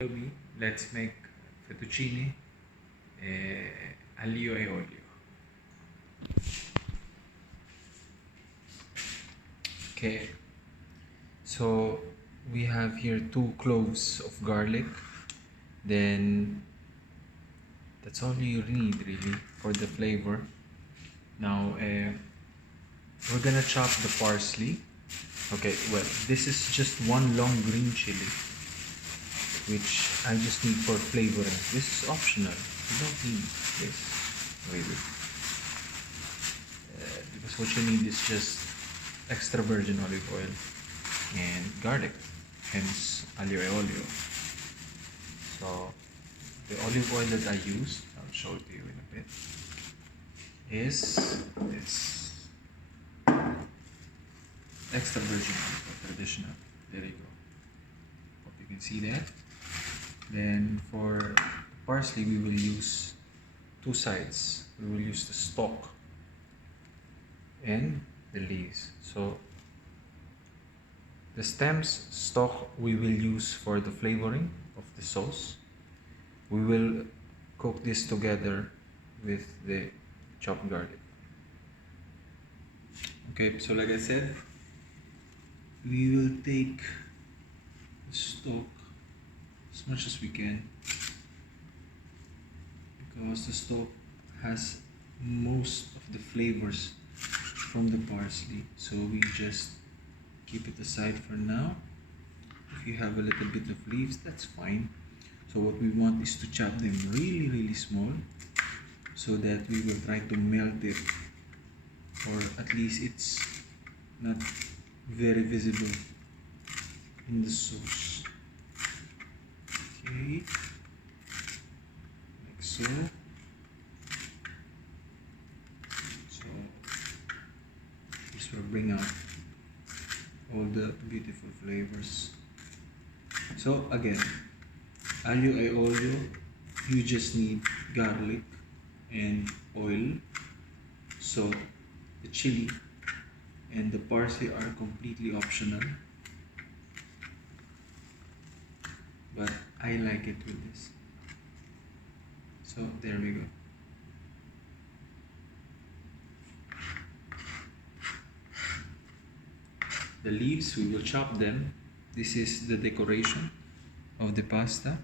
Let's make fettuccine, aglio e olio. Okay, so we have here 2 cloves of garlic. Then that's all you need really for the flavor. Now we're gonna chop the parsley. Okay, well, this is just one long green chili, which I just need for flavoring. This is optional. You don't need this. Wait. Because what you need is just extra virgin olive oil and garlic, hence aglio e olio. So the olive oil that I used, I'll show it to you in a bit, is this extra virgin olive oil, traditional. There you go. Hope you can see that. Then for parsley, we will use 2 sides. We will use the stalk and the leaves. So the stems, stalk, we will use for the flavoring of the sauce. We will cook this together with the chopped garlic. Okay, so like I said, we will take the stalk as much as we can, because the stalk has most of the flavors from the parsley, so we just keep it aside for now. If you have a little bit of leaves, that's fine. So what we want is to chop them really small, so that we will try to melt it, or at least it's not very visible in the sauce. Okay, like so. So this will bring out all the beautiful flavors. So again, aglio e olio, you just need garlic and oil. So the chili and the parsley are completely optional, but I like it with this. So there we go. The leaves, we will chop them. This is the decoration of the pasta.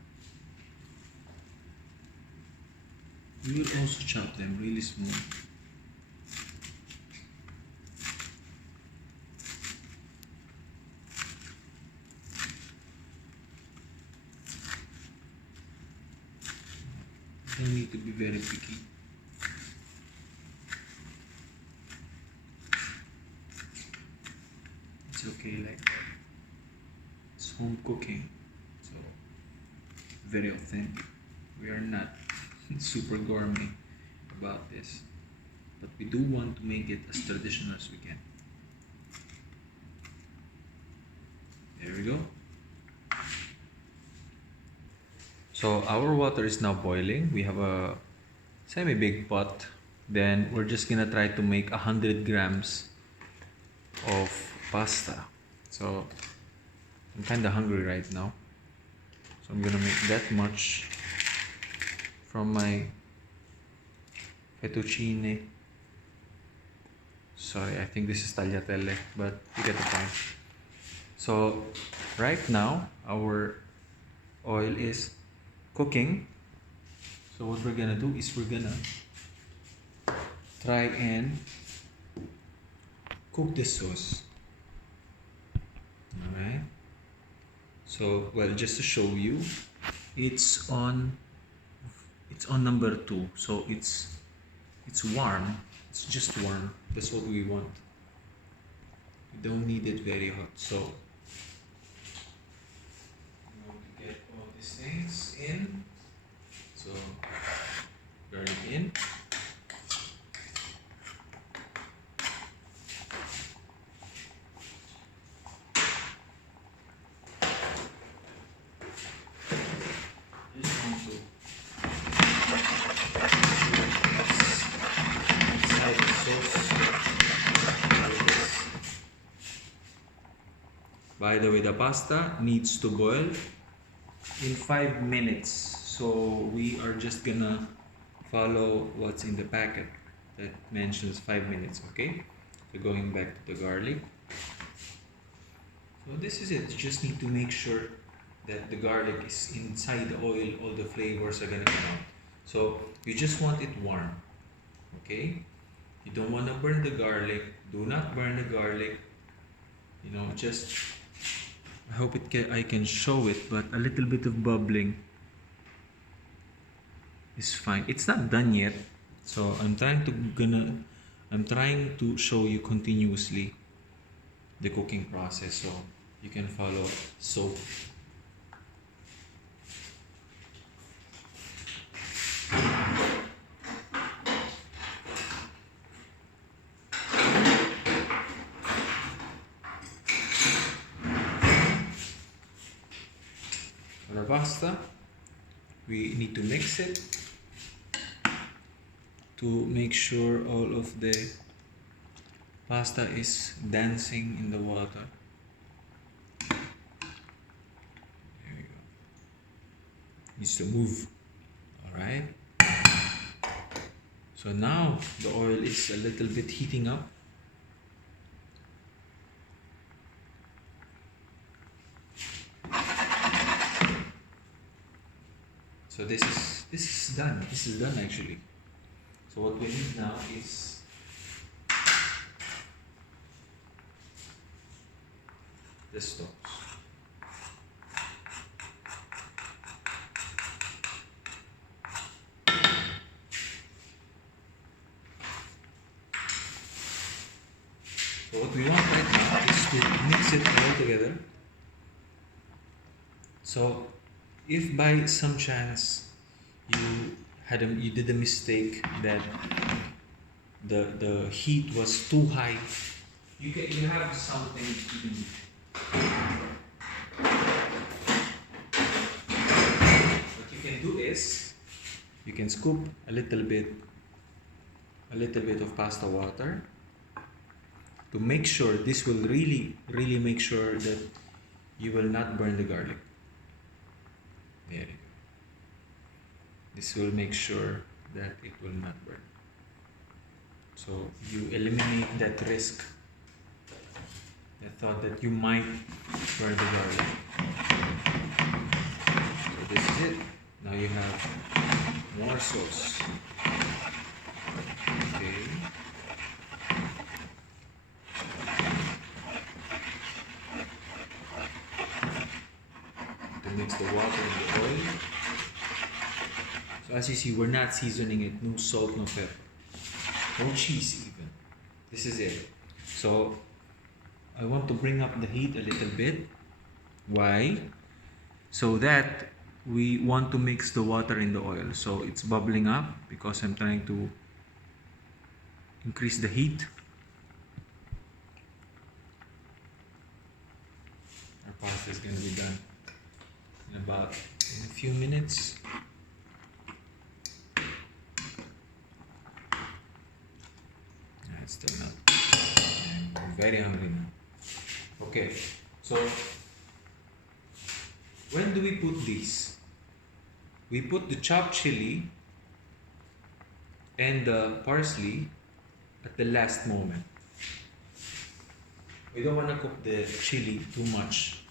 We will also chop them really small. Don't need to be very picky. It's okay like that. It's home cooking, so very authentic. We are not super gourmet about this, but we do want to make it as traditional as we can. There we go. So our water is now boiling. We have a semi-big pot. Then we're just gonna try to make 100 grams of pasta. So I'm kinda hungry right now, so I'm gonna make that much from my fettuccine. Sorry, I think this is tagliatelle, but you get the point. So right now our oil is cooking. So what we're gonna do is we're gonna try and cook the sauce. Alright. So well, just to show you, it's on number 2. So it's warm. It's just warm. That's what we want. We don't need it very hot. So we want to get all these things in. So garlic in. Just want to side the sauce like this. By the way, the pasta needs to boil in 5 minutes. So we are just gonna follow what's in the packet that mentions 5 minutes. Okay, so going back to the garlic. So this is it. You just need to make sure that the garlic is inside the oil. All the flavors are gonna come out. So you just want it warm. Okay, you don't want to burn the garlic. Do not burn the garlic. Just I hope I can show it, but a little bit of bubbling is fine. It's not done yet, so I'm trying to show you continuously the cooking process so you can follow. So for our pasta, we need to mix it to make sure all of the pasta is dancing in the water. There we go. Needs to move. Alright. So now the oil is a little bit heating up. So this is done. This is done actually. So what we need now is the stops. So what we want right now is to mix it all together. So if by some chance you did a mistake that the heat was too high, you have something to do. What you can do is you can scoop a little bit of pasta water to make sure. This will really make sure that you will not burn the garlic. There you go. This will make sure that it will not burn. So you eliminate that risk, the thought that you might burn the garlic. So this is it. Now you have more sauce. Okay. To mix the water and the oil. So as you see, we're not seasoning it. No salt, no pepper. No cheese even. This is it. So I want to bring up the heat a little bit. Why? So that we want to mix the water in the oil. So it's bubbling up because I'm trying to increase the heat. Our pasta is going to be done in a few minutes. It's still not. I'm very hungry now. Okay, so when do we put these? We put the chopped chili and the parsley at the last moment. We don't want to cook the chili too much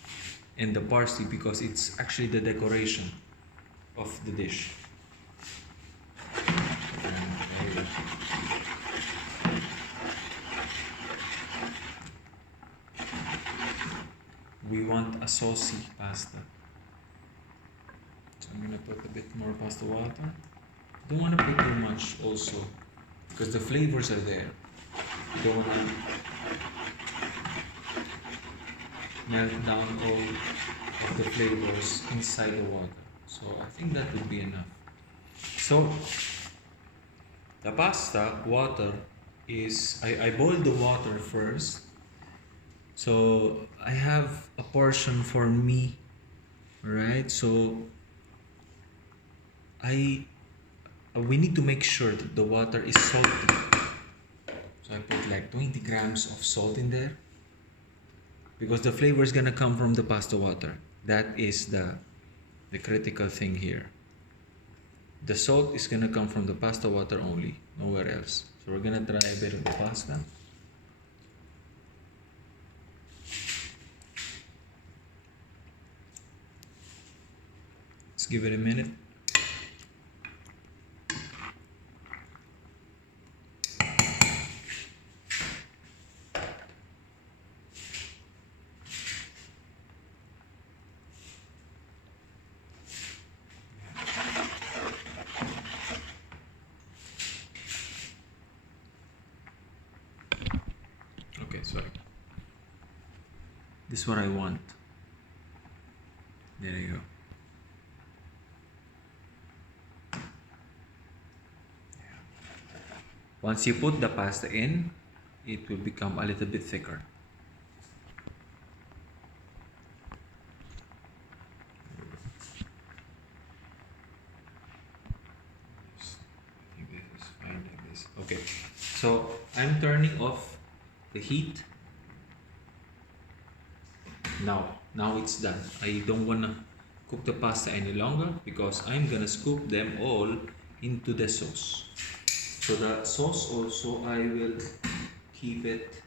and the parsley because it's actually the decoration of the dish. We want a saucy pasta. So I'm gonna put a bit more pasta water. Don't want to put too much also because the flavors are there. You don't want to melt down all of the flavors inside the water. So I think that would be enough. So the pasta water is, I boiled the water first. So I have a portion for me, right? So we need to make sure that the water is salty. So I put like 20 grams of salt in there because the flavor is gonna come from the pasta water. That is the the critical thing here. The salt is gonna come from the pasta water only, nowhere else. So we're gonna try a bit of the pasta. Let's give it a minute. Okay, sorry. This is what I want. There you go. Once you put the pasta in, it will become a little bit thicker. I think this is fine like this. Okay, so I'm turning off the heat. Now it's done. I don't wanna cook the pasta any longer because I'm gonna scoop them all into the sauce. So the sauce also I will keep it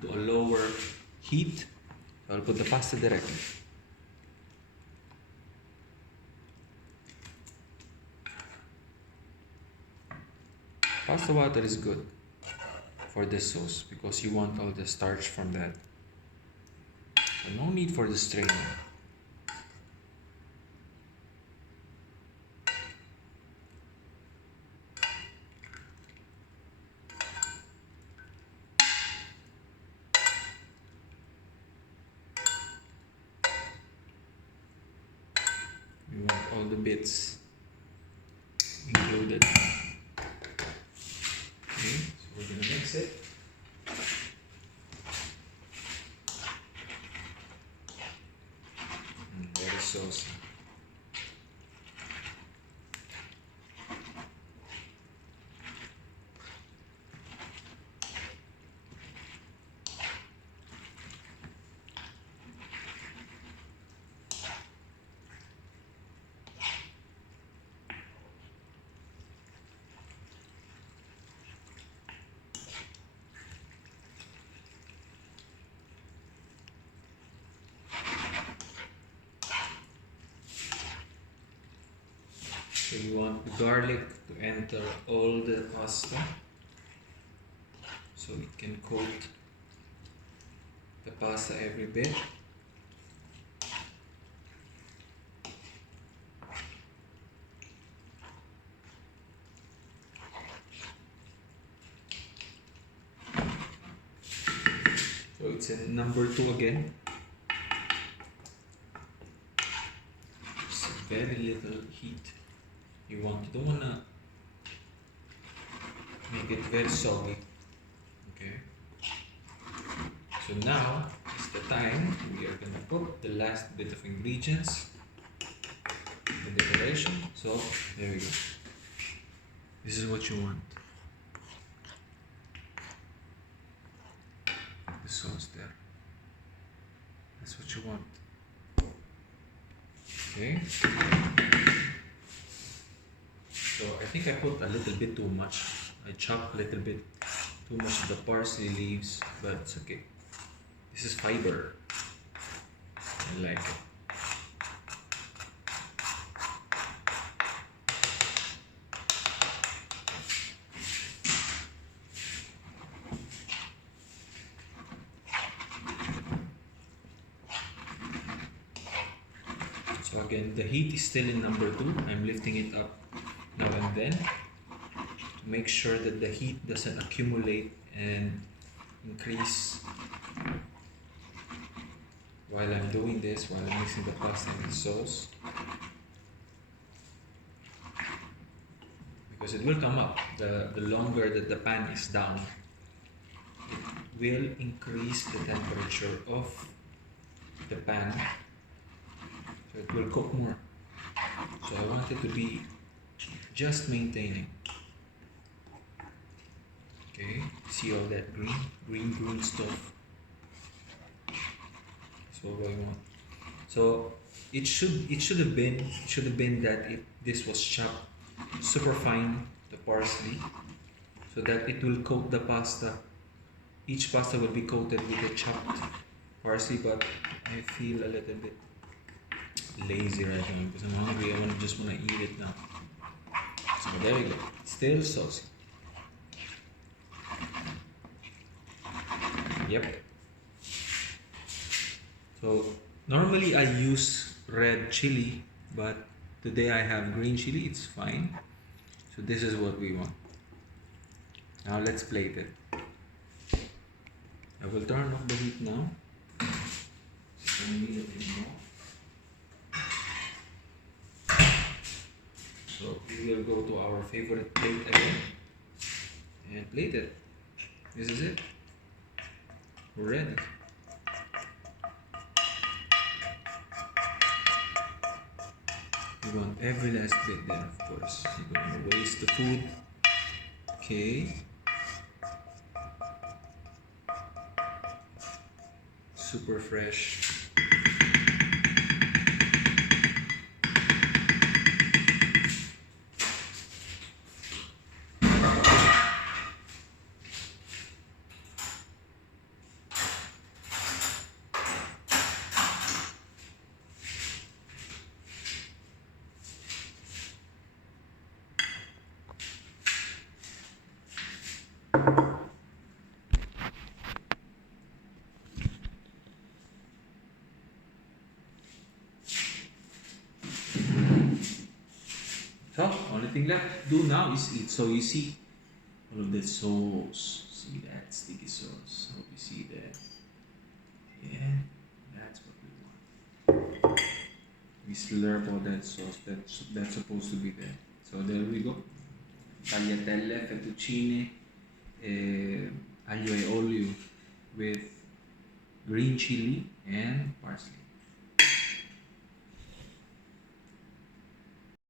to a lower heat. I'll put the pasta directly. Pasta water is good for this sauce because you want all the starch from that. So no need for the strainer. We want all the bits included. Okay, so we're gonna mix it. Very saucy. So you want the garlic to enter all the pasta so it can coat the pasta every bit. So it's a number 2 again. Just very little heat. You don't wanna make it very soggy. Okay. So now is the time we are gonna put the last bit of ingredients, the decoration. So there we go. This is what you want. The sauce there. That's what you want. Okay. So I think I put a little bit too much. I chopped a little bit too much of the parsley leaves, but it's okay. This is fiber. I like it. So again, the heat is still in number 2. I'm lifting it up now and then to make sure that the heat doesn't accumulate and increase while I'm doing this, while I'm mixing the pasta and the sauce. Because it will come up. The longer that the pan is down, it will increase the temperature of the pan. So it will cook more. So I want it to be just maintaining. Okay, see all that green stuff. That's what I want. So it should have been that this was chopped super fine, the parsley, so that it will coat the pasta. Each pasta will be coated with the chopped parsley, but I feel a little bit lazy right now because I'm hungry. Just wanna eat it now. So there you go. Still saucy. Yep. So normally I use red chili, but today I have green chili. It's fine. So this is what we want. Now let's plate it. I will turn off the heat now. So we will go to our favorite plate again and plate it. This is it. We're ready. You want every last bit there, of course. You don't want to waste the food. Okay. Super fresh. So, only thing left to do now is eat. So you see all of the sauce. See that sticky sauce. Hope you see that. Yeah, that's what we want. We slurp all that sauce. That's supposed to be there. So there we go. Tagliatelle, fettuccine, aglio e olio with green chili and parsley.